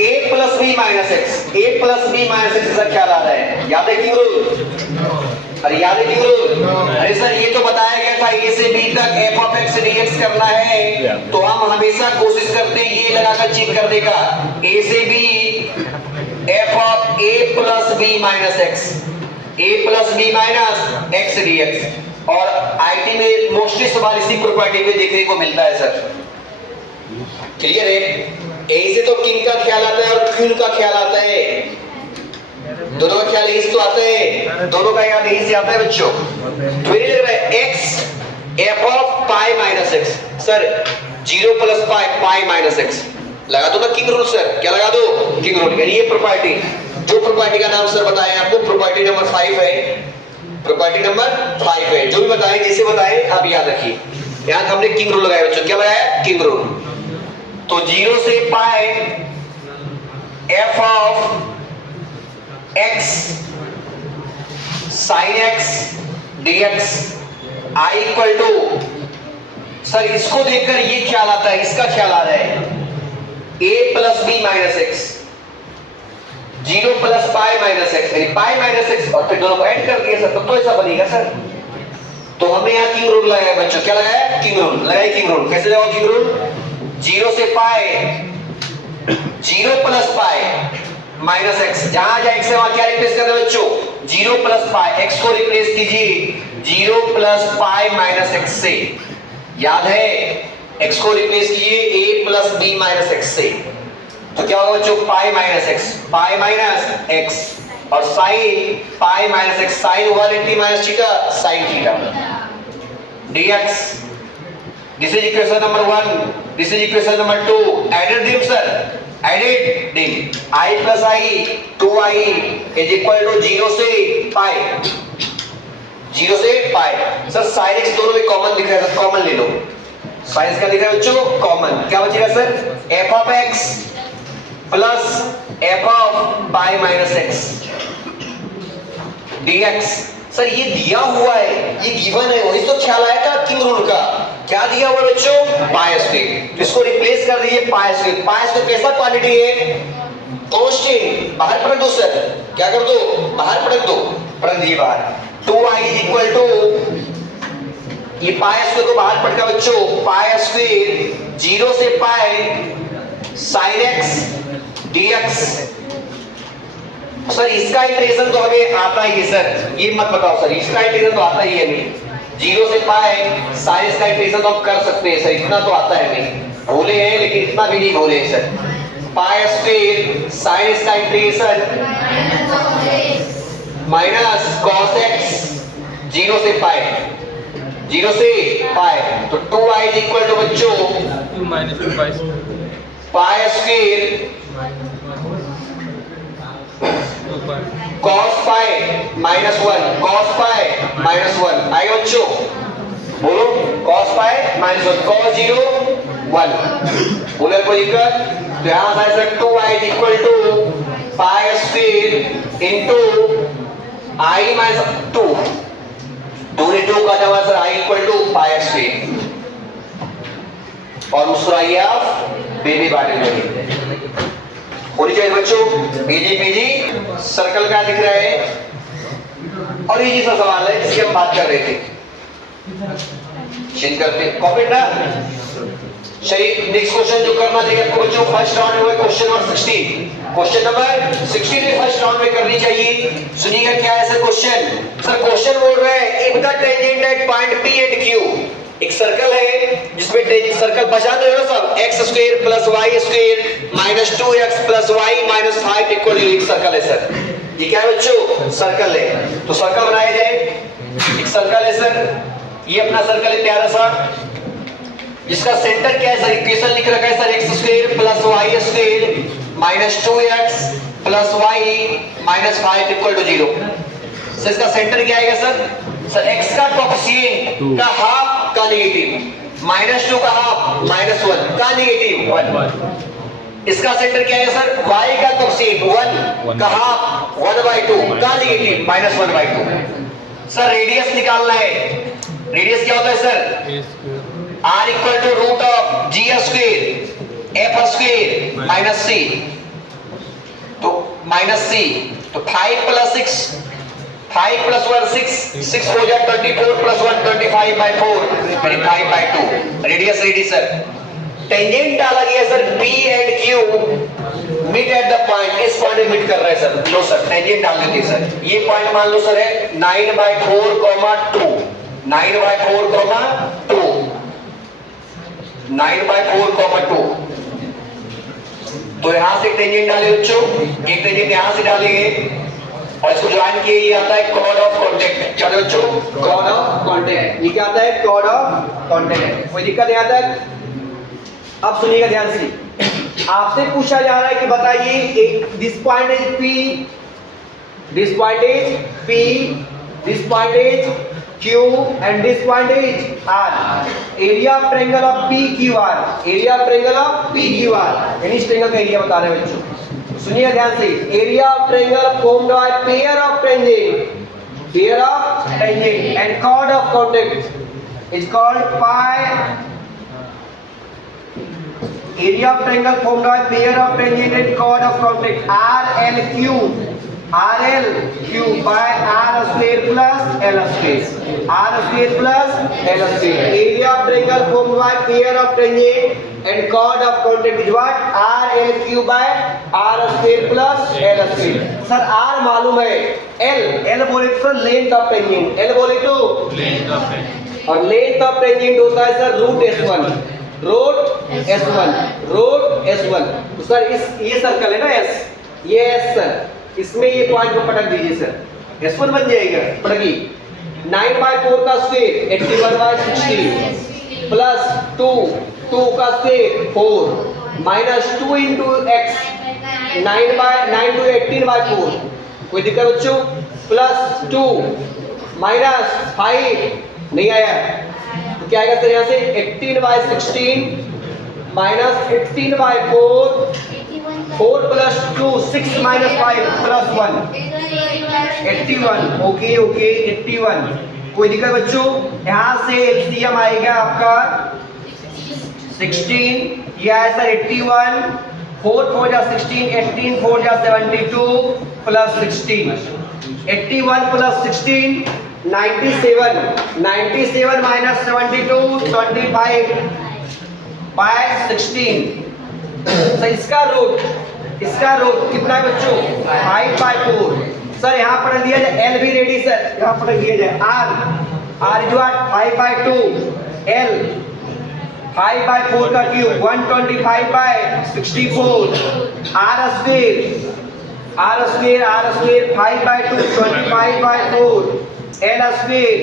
a plus b minus x, a plus b minus x का ख्याल आ रहा है। याद है किंग रूल? अरे याद है किंग रूल? अरे सर ये तो बताया गया था a से b तक f ऑफ x dx करना है, तो हम हमेशा कोशिश करते हैं ये लगाकर चेक कर देगा a से b f of a plus b minus x, a plus b minus x dx। और आईटी में मोस्टली सवाल इसी प्रॉपर्टी में देखने को मिलता है सर। क्लियर है? ए से तो किंग का ख्याल आता है और क्वीन का ख्याल आता है, दोनों का ख्याल यही तो आता है, दोनों का याद यही से आता है बच्चों। तो ये लग रहा है x f of pi minus x, sir 0 plus pi minus x लगा दो ना किंग रूल सर। क्या लगा दो? King rule. यानी ये प्रॉपर्टी, जो प्रॉपर्टी का नाम सर बताएं आपको, प्रॉपर्टी नंबर 5 है, प्रॉपर्टी नंबर 5 है। जो भी बताएं जैसे बताएं आप याद रखिए। यहां हमने किंग रूल लगाया बच्चों, क्या लगाया? King rule. तो 0 से pi f of x sin x dx i equal to, sir इसको देखकर ये ख्याल आता है, इसका ख्याल आ रहा है a plus b minus x, 0 plus pi minus x, यानी पाई माइनस x, और फिर दोनों को ऐड कर दिया सर, तो ऐसा बनेगा सर। तो हम हमने यहाँ किंग रूल लगाया बच्चों, क्या लगाया? किंग रूल लगाया। किंग रूल कैसे लगाओ? किंग रूल 0 से पाई, 0 प्लस पाई माइनस एक्स, जहां जहां एक्स है वहां क्या रिप्लेस करना है बच्चों? 0 प्लस पाई। एक्स को रिप्लेस कीजिए 0 प्लस पाई माइनस एक्स से, याद है? एक्स को रिप्लेस कीजिए a plus B minus X से, तो क्या होगा बच्चों? Pi minus X, pi minus X, और sine pi minus X, sine 180 minus theta, sine theta dx. This is equation number 1, this is equation number 2. Added them sir, added them. I plus I, 2i is equal to 0 से pi, 0 से pi. Sir sin x दोनों में common दिख रहा है, common ले लो। sin x का दिख रहा है बच्चों कॉमन, क्या बचेगा sir? f of x plus f of pi minus x dx. Sir ये दिया हुआ है, ये गिवन है, वही तो ख्याल आया था किंग रूल का। क्या दिया हुआ बच्चों? पाई स्क्वायर, तो इसको रिप्लेस कर दीजिए पाई स्क्वायर। पाई स्क्वायर कैसा क्वांटिटी है? कांस्टेंट, बाहर पढ़ दो सर, क्या कर दो? बाहर पढ़ दो, पढ़ दीजिए बाहर। 2i इक्वल टू, ये पाई स्क्वायर को बाहर पढ़ का बच्चों, पाई स्क्वायर 0 से पाई sin x dx। सर इसका इंटीग्रेशन तो हमें आता ही है सर, ये मत बताओ सर, इसका इंटीग्रेशन तो आता ही है नहीं। 0 से पाई sin इसका इंटीग्रेशन तो हम कर सकते हैं सर, इतना तो आता है नहीं, भूले हैं लेकिन इतना भी नहीं भूले हैं सर। पाई स्क्वायर sin इसका इंटीग्रेशन माइनस cos x 0 से पाई, 0 से पाई, तो 2i इक्वल टू बच्चों pi square cos pi minus 1, cos pi minus 1 आएगा बच्चों, बोलो cos pi minus 1, cos 0 1, बोले कोई दिक्कत? तो यहाँ से sir 2i equal to pi square into i minus 2, 2 ने 2 का जवाब sir i equal to pi square. और मुस्कुराइए आप, बेबी बाटे लगे होनी चाहिए बच्चों। पीजी सर्कल का दिख रहा है, और ये जी सा सवाल है जिसकी हम बात कर रहे थे, चेंज करते कॉपी ना। चलिए नेक्स्ट क्वेश्चन जो करना चाहिए आपको बच्चों, फर्स्ट राउंड में क्वेश्चन नंबर 16, क्वेश्चन नंबर 16 में फर्स्ट राउंड में करनी चाहिए। सुनिएगा क्या है सर क्वेश्चन। सर क्वेश्चन बोल रहा है if the tangent at point P and Q, एक सर्कल है जिसमें सर्कल पहचान रहे हो सब, x square plus y square minus 2x plus y minus 5 equal to, एक सर्कल है सर। ये क्या है बच्चों? सर्कल है। तो सर्कल बनाया जाए, एक सर्कल है सर, ये अपना सर्कल है प्यारा सा, जिसका सेंटर क्या है सर? इक्वेशन लिख रखा है sir, x square plus y square minus 2x plus y minus 5 equal to 0। Sir इसका सेंटर क्या आएगा सर? सर x का कोएफिशिएंट का हाफ का नेगेटिव, माइनस 2 का हाफ माइनस 1 का नेगेटिव 1। इसका सेंटर क्या है सर? y का कोएफिशिएंट 1 का हाफ 1/2 का नेगेटिव माइनस 1/2। सर रेडियस निकालना है, रेडियस क्या होता है sir? r equal to root of g square f square minus c, तो माइनस c, तो 5 प्लस 6, 5 प्लस 1 6, 6 हो जाए 24 plus 1 25/4 25/2। Radius ready sir. Tangent डाला गया sir P and Q meet at the point, इस पॉइंट में मीट कर रहे हैं सर। लो सर टेंजेंट डाल देते हैं सर, ये पॉइंट मान लो सर है 9/4, 2 9/4, 2 9/4, 2। तो यहां से टेंजेंट डाले बच्चों, एक टेंजेंट यहां से डालेंगे और इसको ज्वाइन किए, ये आता है कॉर्ड ऑफ कांटेक्ट। क्या बच्चों? Chord of contact. ये क्या आता है? Chord of contact. कोई दिक्कत नहीं आता है? अब सुनिएगा ध्यान से, आपसे पूछा जा रहा है कि बताइए this point is P, this point is P, this point is Q and this point is R. Area of triangle of PQR. Area of triangle of PQR. यानी इस ट्रायंगल का एरिया बता रहे हैं बच्चों। सुनिए ध्यान से, area of triangle formed by pair of tangent, pair of tangent and chord of contact is called pi. Area of triangle formed by pair of tangent and chord of contact R and Q RL cube by R square plus L square. R square plus L square. Area of triangle formed by pair of tangent and chord of contact is what? RL cube by R square plus L square. Sir R मालूम है, L बोले तो sir length of tangent, L बोले तो length of tangent, और length of tangent होता है sir root S1, तो सर इस ये सर्कल है ना S, ये S सर, इसमें ये पॉइंट को पटक दीजिए सर, S1 बन जाएगा, पटकी 9/4 का स्क्वायर 81/16 प्लस 2 का square 4 minus 2 into x 9 to 18/4, कोई दिक्कत बच्चों, प्लस 2 माइनस 5 नहीं आया तो क्या आएगा सर यहाँ से 18/16 minus 18/4 4 plus 2 6 minus 5 plus 1 81। Okay 81, कोई दिक्कत बच्चों, यहाँ से एलसीएम आएगा आपका 16, यह है सर 81, 4 4 जा 16, 18 4 जा 72 plus 16, 81 plus 16 97 minus 72 25 by 16। Sir इसका रूट कितना है बच्चों 5/4। सर यहाँ पर दिया जाए L भी रेडी सर, यहाँ पर दिया जाए R जो 5/2, L 5/4 का cube 125/64, R square 5/2 25/4, L square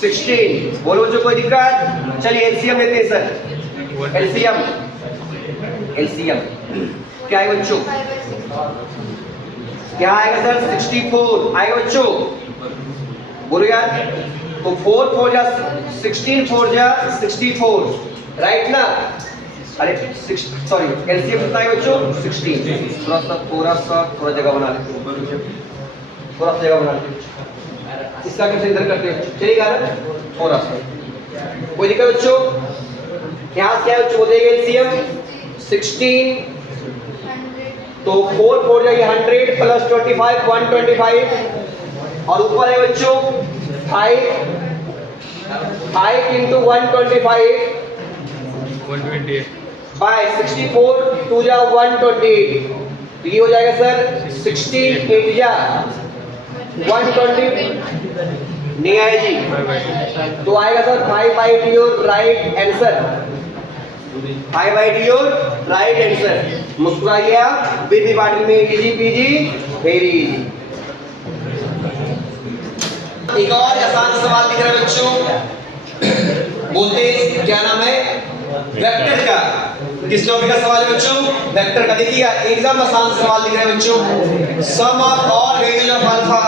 25/16। बोलो जो कोई दिक्कत, चलिए एलसीएम लेते हैं सर, एलसीएम क्या है बच्चों, क्या आएगा सर 64 आएगा बच्चों, बोलो यार, तो 4 4 जा 16 4 जा 64 राइट ना, अरे सॉरी एलसीएम कितना है बच्चों 16, थोड़ा सा जगह बना लेते हैं, थोड़ा सा जगह बना लेते हैं, इसका कैसे इधर करते हैं, चलिएगा ना थोड़ा सा, कोई दिक्कत बच्चों, यहाँ क्या बच्चों बोलेंगे एलसीएम 16, तो 4 4 जाएगी 100 प्लस 25 125, और ऊपर है बच्चों 5 into 125 128 बाय 64 2 जा 128, तो ये हो जाएगा सर 16 8 जा 120 नहीं आया जी, तो आएगा sir 5/2 your right answer, 5/2 your right answer. मुस्कुराइए आप, विधि पाटिल में इजी पीजी वेरी इजी। एक और आसान सवाल दिख रहा है बच्चों, बोलते हैं क्या नाम है वेक्टर का, किस टॉपिक का सवाल है बच्चों, वेक्टर का। देखिए एकदम आसान सवाल दिख रहा है बच्चों, sum of all values of alpha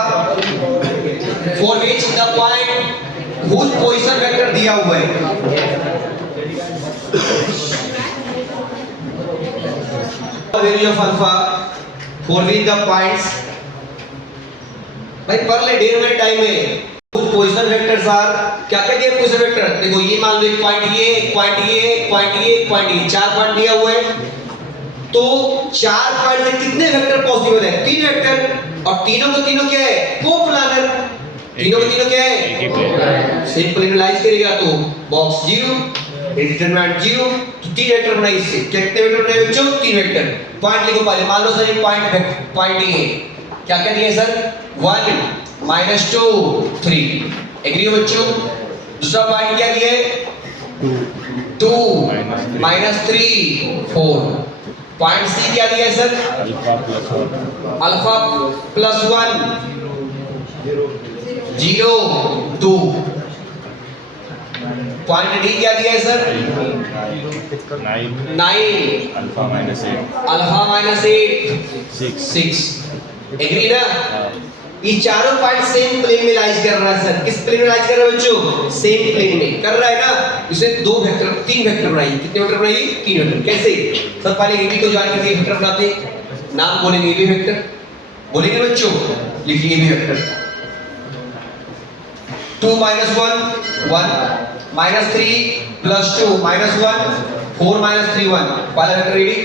for which the point whose position vector दिया हुआ है, value of alpha for which the points, भाई पढ़ ले, ढेर में टाइम है, कुछ पोजीशन वेक्टर्स आर क्या क्या दिया पोजीशन वेक्टर, देखो ये मान लो एक पॉइंट ये, एक पॉइंट ये, एक पॉइंट ये, एक पॉइंट ये, 4 पॉइंट दिया हुआ है, तो 4 पॉइंट से कितने वेक्टर पॉसिबल है, 3 वेक्टर, और तीनों के तीनों क्या है कोप्लानर, तीनों के तीनों क्या है सिंपलिफाइज करेगा तो बॉक्स 0 डिटरमिनेंट 0, तो 3 वेक्टर बनाइए, इससे कितने वेक्टर बनाए बच्चों 3 वेक्टर, पॉइंट लिखो पहले, मान लो सर ये पॉइंट ये क्या क्या दिया है सर 1 माइनस 2 3, एग्री हो बच्चों। दूसरा पॉइंट क्या दिया है 2 माइनस 3 4, पॉइंट सी क्या दिया है sir alpha plus 1 0 2, point D क्या दिया है सर 9 अल्फा माइनस 8 6, एग्री ना। ये चारों पॉइंट सेम प्लेन में लाइज कर रहा है सर, किस प्लेन में लाइज कर रहा है बच्चों सेम प्लेन में कर रहा है ना, इसे 2 वेक्टर 3 वेक्टर बनाइए, कितने वेक्टर बनाइए 3 वेक्टर, कैसे सर पहले एबी को ज्वाइन करके वेक्टर बनाते, नाम बोलेंगे एबी वेक्टर, बोलेंगे बच्चों, लिखिए AB vector 2 minus 1 1 minus 3 plus 2 minus 1 4 minus 3 1, पहला वेक्टर रेडी,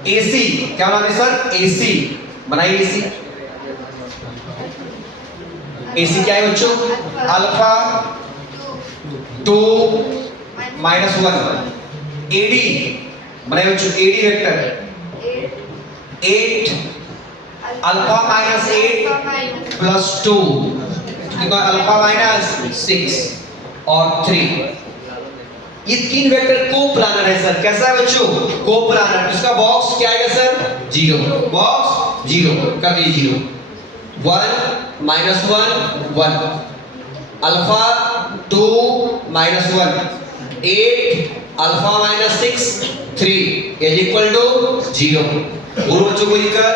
AC क्या बनाते सर? AC बनाइए AC। AC क्या है बच्चों? Alpha 2 minus 1। AD बनाइए बच्चों, AD vector 8 alpha minus 8 plus 2 कितना? अल्फा माइनस 6 और 3। ये तीन वेक्टर कोप्लानर है सर। कैसा है बच्चों? कोप्लानर। इसका बॉक्स क्या आएगा सर? 0। बॉक्स 0 कर दीजिए 0 1 minus 1 1 alpha 2 minus 1 8 alpha minus 6 3 is equal to 0। बोलो बच्चों कोई दिक्कत?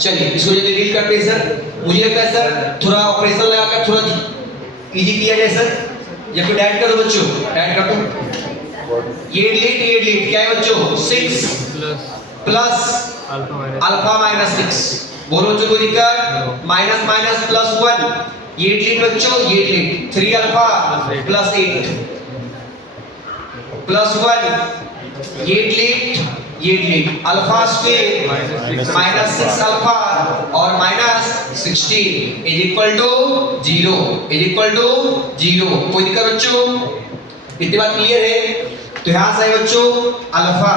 चलिए इसको जल्दी डील करते हैं सर। मुझे लगता है सर थोड़ा ऑपरेशन लगाकर थोड़ा इजी किया जाए सर, या फिर ऐड करो बच्चों, ऐड कर दो। ये लीड क्या है बच्चों? 6 प्लस अल्फा माइनस 6। बोलो बच्चों कोई दिक्कत? माइनस माइनस प्लस 1 ये लीड बच्चों, ये लीड 3 अल्फा प्लस 8 प्लस 1 ये lead alpha square minus 6 alpha और minus 16 is equal to 0 is equal to 0। कोई दिक्कत बच्चों? इतनी बात क्लियर है? तो यहां से बच्चों alpha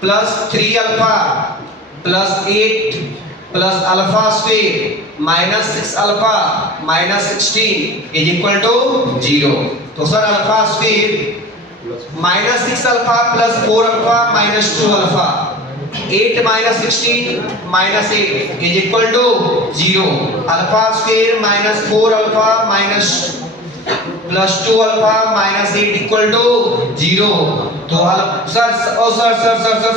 plus 3 alpha plus 8 plus alpha square minus 6 alpha minus 16 is equal to 0। तो sir alpha square minus 6 alpha plus 4 alpha minus 2 alpha 8 minus 16 minus 8 is equal to 0। Alpha square minus 4 alpha minus plus 2 alpha minus 8 equal to 0। तो sir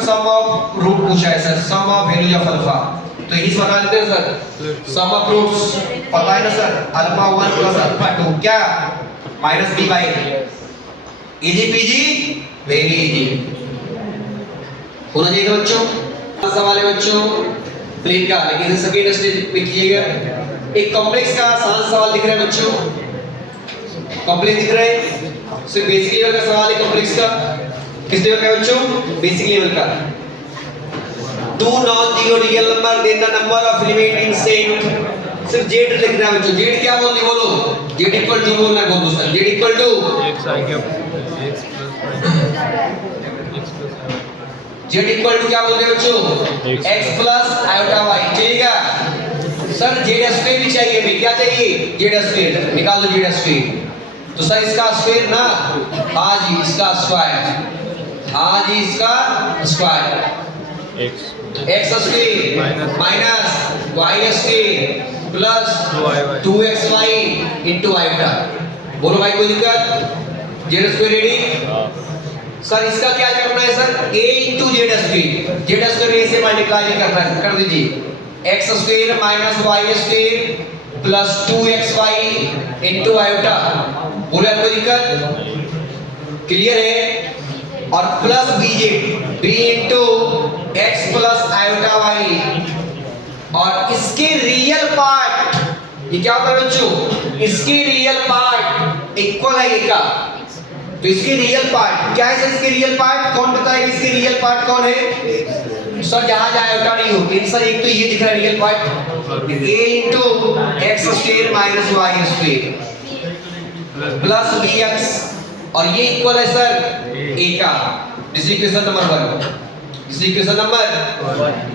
sum of root पूछा है sir, sum of values of alpha. तो यही बता देते हैं sir, sum of roots पता है ना सर? अल्फा 1 प्लस अल्फा 2 क्या? Minus b by easy peasy, very easy होना चाहिए बच्चों। सवाल है बच्चों प्लेन का, लेकिन इसे सेकंड स्टेज पे कीजिएगा। एक कॉम्प्लेक्स का आसान सवाल दिख रहा है बच्चों, कॉम्प्लेक्स दिख रहा है, सिर्फ बेसिक लेवल का सवाल है कॉम्प्लेक्स का। किस लेवल का बच्चों? बेसिक लेवल का। Two non zero real number then the number of element in set. सिर्फ जेड लिखना है बच्चों। जेड क्या बोलते बोलो? जेड इक्वल टू बोलना है, बोल दो sir. Z equal to z equal to क्या बोल रहे बच्चों? x plus iota y। ठीक है सर, जेड स्क्वायर भी चाहिए हमें। क्या चाहिए? Z square. निकाल दो जेड स्क्वायर। तो सर इसका स्क्वायर ना, हाँ जी इसका स्क्वायर, हाँ जी इसका square x square minus y square plus 2xy into iota. बोलो भाई कोई दिक्कत? Z square ready? सर इसका क्या करना है sir? a into z square. Z square a से मल्टीप्लाई करना है, कर दीजिए। X square minus y square plus 2xy into iota. बोले कोई दिक्कत? क्लियर है? और plus bj b into x plus iota y. और इसके रियल पार्ट ये क्या होता है बच्चों? इसके रियल पार्ट इक्वल है ये का। तो इसके रियल पार्ट क्या है सर? इसके रियल पार्ट कौन बताएगा? इसके रियल पार्ट कौन है सर? जहां जहां आयोटा नहीं होती सर, एक तो ये दिख रहा है real part a into x square minus y square plus bx, और ये इक्वल है सर a का। This is equation number 1, this is equation number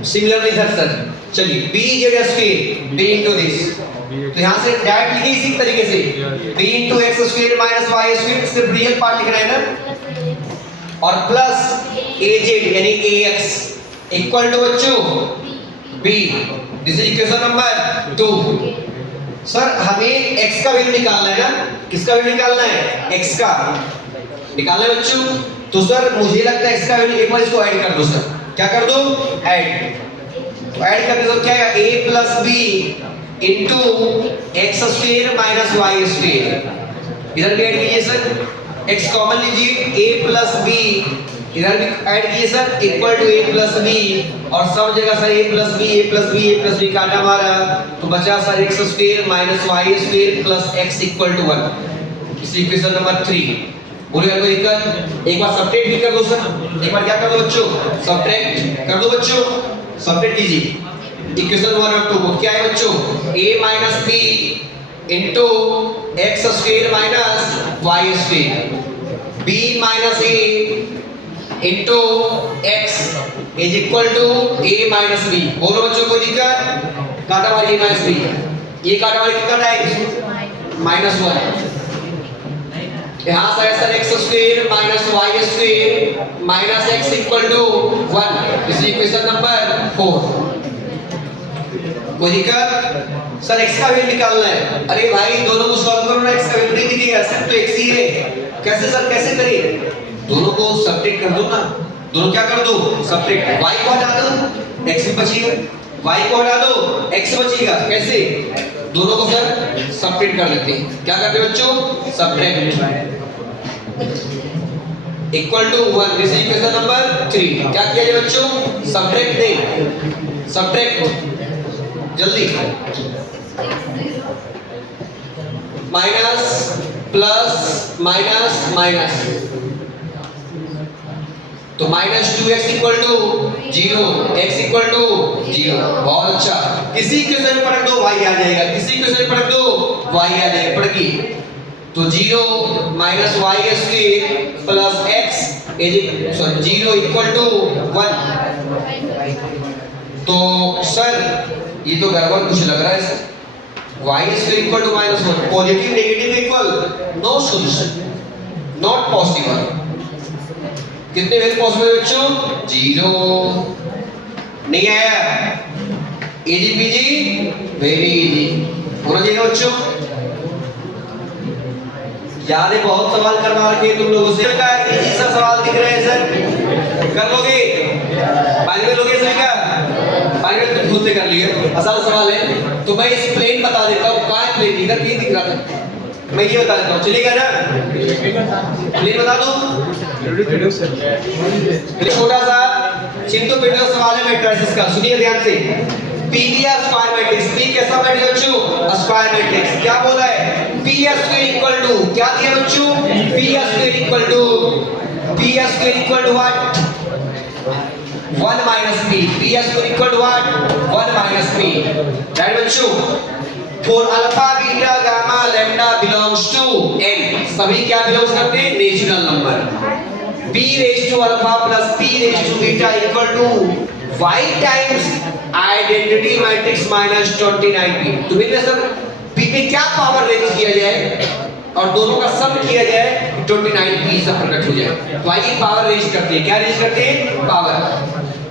similar नहीं सर। चलिए b z square b into this, तो यहां से डायरेक्ट लिखिए इसी तरीके से b into x square minus y square, सिर्फ रियल पार्ट लिखना है ना, और प्लस az यानी ax इक्वल टू बच्चों b। This is equation number 2। Sir हमें x का वैल्यू निकालना है ना, किसका वैल्यू निकालना है? x का निकालना है बच्चों। तो सर मुझे लगता है x का वैल्यू एक बार इसको ऐड कर दो सर। क्या कर दो? ऐड। तो ऐड करने से क्या आएगा? a plus b into x square minus y square. इधर भी ऐड कीजिए सर, x कॉमन लीजिए, a प्लस b इधर भी ऐड कीजिए sir, equal to a plus b, और सब जगह sir a plus b a plus b a plus b काटा हमारा, तो बचा sir x square minus y square plus x equal to 1। इस इक्वेशन नंबर 3 बोलो यार कोई दिक्कत? एक बार सब्ट्रैक्ट भी कर दो सर, एक बार क्या कर दो बच्चों, सब्ट्रैक्ट कर दो बच्चों, सब्ट्रैक्ट कीजिए इक्वेशन 1 और 2 को। क्या है बच्चों, a minus b into x square minus y square, b minus a into x is equal to a minus b। बोलो बच्चों कोई दिक्कत? काटा वाली a माइनस b, ये काटा वाली कितना है -1। यहाँ से sir x square minus y square minus x equal to 1, इस इक्वेशन नंबर 4। कोई दिक्कत? सर x का वैल्यू निकालना है। अरे भाई दोनों को सॉल्व करो ना, x का वैल्यू नहीं दिखेगा, सिर्फ तो x ही है। कैसे सर, कैसे करें? दोनों को सब्ट्रैक्ट कर दो ना, दोनों क्या कर दो, सब्ट्रैक्ट। y को हटा दो, x बचेगा, y को हटा दो, x बचेगा। कैसे? दोनों को सर सब्ट्रैक्ट कर लेते हैं। क्या करते हैं बच्चों, subtract equal to 1, this equation number 3। क्या किया जाए बच्चों, सब्ट्रैक्ट नहीं, सब्ट्रैक्ट जल्दी, माइनस प्लस माइनस माइनस, तो -2x equal to 0, x equal to 0। बहुत अच्छा, किसी क्वेश्चन में पढ़ दो y आ जाएगा, किसी क्वेश्चन में पढ़ दो y आ जाएगा, पढ़ की तो 0 minus y square plus x is 0 equal to 1। तो सर ये तो गड़बड़ कुछ लग रहा है sir, y square equal to -1, positive negative equal, no solution, not possible. कितने वैल्यू पॉसिबल है बच्चों, 0 नहीं आया, इजी पीजी वेरी इजी होना चाहिए बच्चों। याद है बहुत सवाल करवा रखे तुम लोगों से, का इजी सा सवाल दिख रहे हैं सर, कर लोगे? पानी में लोगे सभी का? पानी में तुम खुद से कर लिए, आसान सवाल है। तो मैं इस प्लेन बता देता हूँ, कहाँ है प्लेन, इधर कहीं दिख रहा था, मैं ये बता देता हूँ, चलेगा ना? प्लेन बता दूं? छोटा सा चिंटू पिंटू सवाल है मैट्रिक्स का, सुनिए ध्यान से। P दिया स्क्वायर मैट्रिक्स, P कैसा मैट्रिक्स बच्चों, स्क्वायर मैट्रिक्स। क्या बोला है, P स्क्वायर इक्वल टू, क्या दिया बच्चों, P square equal to, P square equal to what, 1 minus P, P square equal to what, 1 minus P। Right बच्चों, for alpha beta gamma lambda belongs to n, सभी क्या belongs करते हैं, natural number. p raise to alpha plus p raise to beta equal to y times identity matrix minus 29p। तो मेरे sir p पे क्या power raise किया जाए और दोनों का सम किया जाए 29p से प्रकट हो जाए, तो आइए पावर रेज करते हैं। क्या रेज करते हैं, पावर।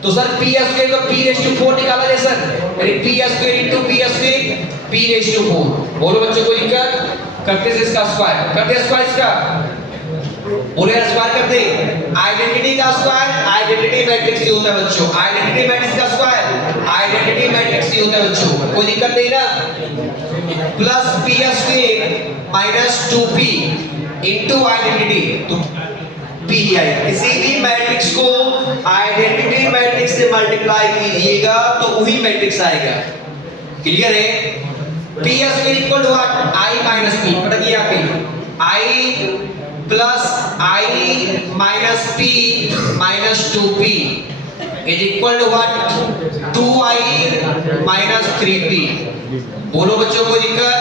तो सर p स्क्वायर को p रेज टू 4 निकाला जाए सर, यानी p square into p square p raise to 4। बोलो बच्चों कोई दिक्कत? करते से इसका स्क्वायर, करते स्क्वायर इसका, बोले यार स्क्वायर करते। आइडेंटिटी का स्क्वायर आइडेंटिटी मैट्रिक्स ही होता है बच्चों, आइडेंटिटी मैट्रिक्स का स्क्वायर आइडेंटिटी मैट्रिक्स ही होता है बच्चों, कोई दिक्कत नहीं ना। Plus p square minus 2p into identity, तो p आई। किसी भी मैट्रिक्स को आइडेंटिटी मैट्रिक्स से मल्टीप्लाई कीजिएगा तो वही मैट्रिक्स आएगा। क्लियर है? p square equal to what, i minus p, पता किया आपने, i plus i minus p minus 2p is equal to what, 2i minus 3p। बोलो बच्चों कोई दिक्कत?